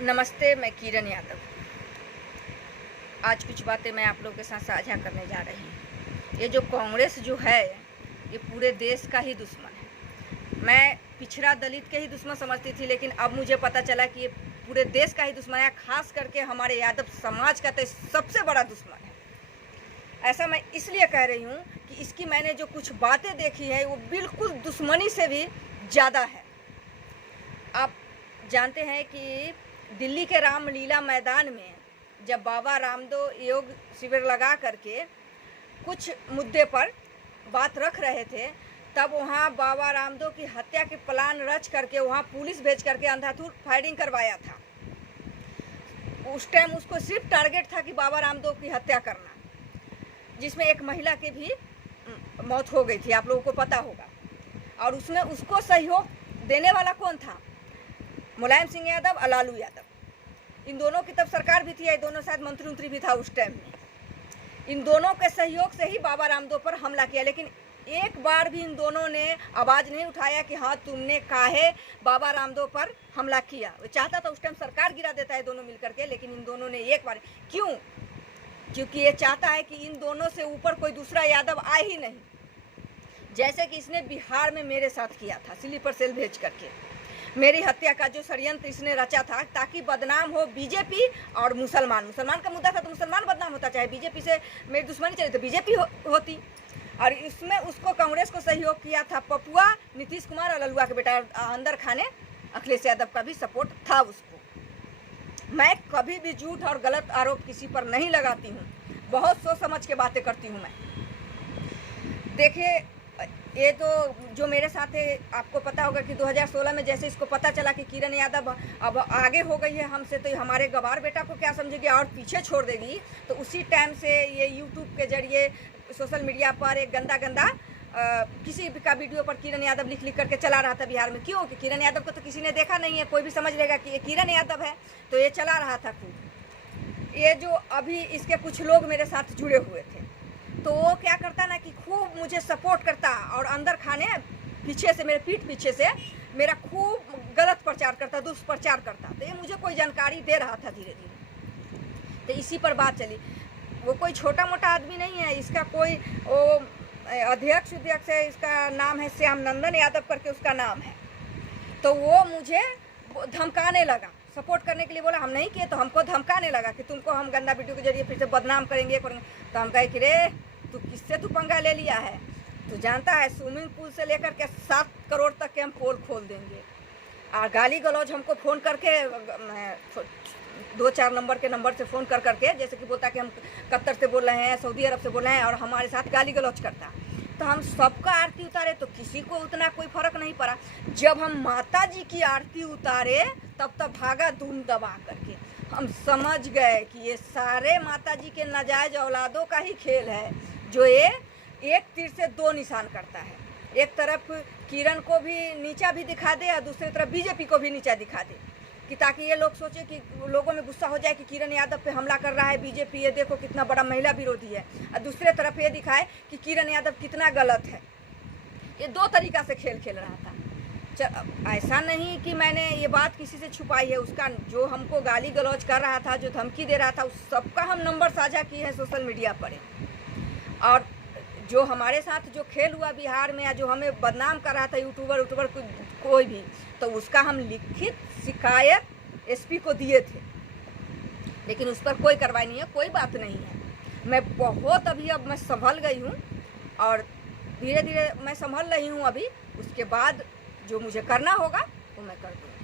नमस्ते, मैं किरण यादव। आज कुछ बातें मैं आप लोगों के साथ साझा करने जा रही हूँ। ये जो कांग्रेस जो है, ये पूरे देश का ही दुश्मन है। मैं पिछड़ा दलित के ही दुश्मन समझती थी, लेकिन अब मुझे पता चला कि ये पूरे देश का ही दुश्मन है। खास करके हमारे यादव समाज का तो सबसे बड़ा दुश्मन है। ऐसा मैं इसलिए कह रही हूँ कि इसकी मैंने जो कुछ बातें देखी है वो बिल्कुल दुश्मनी से भी ज़्यादा है। आप जानते हैं कि दिल्ली के रामलीला मैदान में जब बाबा रामदेव योग शिविर लगा करके कुछ मुद्दे पर बात रख रहे थे, तब वहाँ बाबा रामदेव की हत्या के प्लान रच करके वहाँ पुलिस भेज करके अंधाधुंध फायरिंग करवाया था। उस टाइम उसको सिर्फ टारगेट था कि बाबा रामदेव की हत्या करना, जिसमें एक महिला की भी मौत हो गई थी, आप लोगों को पता होगा। और उसमें उसको सहयोग देने वाला कौन था? मुलायम सिंह यादव और लालू यादव। इन दोनों की तब सरकार भी थी, ये दोनों शायद मंत्री भी था उस टाइम में। इन दोनों के सहयोग से ही बाबा रामदेव पर हमला किया, लेकिन एक बार भी इन दोनों ने आवाज़ नहीं उठाया कि हाँ तुमने काहे बाबा रामदेव पर हमला किया। वो चाहता था उस टाइम सरकार गिरा देता है दोनों मिलकर के, लेकिन इन दोनों ने एक बार क्यों? क्योंकि ये चाहता है कि इन दोनों से ऊपर कोई दूसरा यादव आए ही नहीं, जैसे कि इसने बिहार में मेरे साथ किया था। स्लीपर सेल भेज करके मेरी हत्या का जो षड्यंत्र इसने रचा था, ताकि बदनाम हो बीजेपी और मुसलमान का मुद्दा था तो मुसलमान बदनाम होता, चाहे बीजेपी से मेरी दुश्मनी चली तो बीजेपी होती। और इसमें उसको कांग्रेस को सहयोग किया था पपुआ, नीतीश कुमार और ललुआ के बेटा अंदर खाने अखिलेश यादव का भी सपोर्ट था उसको। मैं कभी भी झूठ और गलत आरोप किसी पर नहीं लगाती हूँ, बहुत सोच समझ के बातें करती हूँ मैं। देखिए, ये तो जो मेरे साथ है, आपको पता होगा कि 2016 में जैसे इसको पता चला कि किरण यादव अब आगे हो गई है हमसे, तो हमारे गवार बेटा को क्या समझेगी और पीछे छोड़ देगी। तो उसी टाइम से ये यूट्यूब के जरिए सोशल मीडिया पर एक गंदा किसी का वीडियो पर किरण यादव लिख करके चला रहा था बिहार में। क्यों? कि किरण यादव को तो किसी ने देखा नहीं है, कोई भी समझ लेगा कि ये किरण यादव है, तो ये चला रहा था खूब। ये जो अभी इसके कुछ लोग मेरे साथ जुड़े हुए थे, तो वो क्या करता ना कि खूब मुझे सपोर्ट करता और अंदर खाने पीछे से, मेरे पीठ पीछे से मेरा खूब गलत प्रचार करता, दुष्प्रचार करता। तो ये मुझे कोई जानकारी दे रहा था धीरे धीरे। तो इसी पर बात चली। वो कोई छोटा मोटा आदमी नहीं है, इसका कोई वो अध्यक्ष है, इसका नाम है श्याम नंदन यादव करके उसका नाम है। तो वो मुझे धमकाने लगा, सपोर्ट करने के लिए बोला, हम नहीं किए, तो हमको धमकाने लगा कि तुमको हम गंदा वीडियो के जरिए फिर से बदनाम करेंगे। तो हम कहे कि रे तू किससे तू पंगा ले लिया है? तू जानता है स्विमिंग पूल से लेकर के 7 करोड़ तक के हम पोल खोल देंगे। और गाली गलौज हमको फ़ोन करके 2-4 नंबर से फ़ोन करके, जैसे कि बोलता कि हम कतर से बोल रहे हैं, सऊदी अरब से बोल रहे हैं, और हमारे साथ गाली गलौज करता। तो हम सबका आरती उतारे तो किसी को उतना कोई फर्क नहीं पड़ा। जब हम माता जी की आरती उतारे तब भागा धूम दबा करके। हम समझ गए कि ये सारे माता जी के नाजायज औलादों का ही खेल है, जो ये एक तीर से 2 निशान करता है। एक तरफ किरण को भी नीचा भी दिखा दे और दूसरी तरफ बीजेपी को भी नीचा दिखा दे, कि ताकि ये लोग सोचे कि लोगों में गुस्सा हो जाए कि किरण यादव पे हमला कर रहा है बीजेपी, ये देखो कितना बड़ा महिला विरोधी है। और दूसरे तरफ ये दिखाए कि किरण यादव कितना गलत है। ये 2 तरीक़ा से खेल रहा था। ऐसा नहीं कि मैंने ये बात किसी से छुपाई है। उसका जो हमको गाली गलौज कर रहा था, जो धमकी दे रहा था, उस सबका हम नंबर साझा किए हैं सोशल मीडिया पर। और जो हमारे साथ जो खेल हुआ बिहार में, या जो हमें बदनाम कर रहा था यूट्यूबर कोई भी, तो उसका हम लिखित शिकायत एसपी को दिए थे, लेकिन उस पर कोई कार्रवाई नहीं है, कोई बात नहीं है। मैं बहुत अब मैं संभल गई हूँ और धीरे धीरे मैं संभल रही हूँ। अभी उसके बाद जो मुझे करना होगा वो मैं कर दूँगी।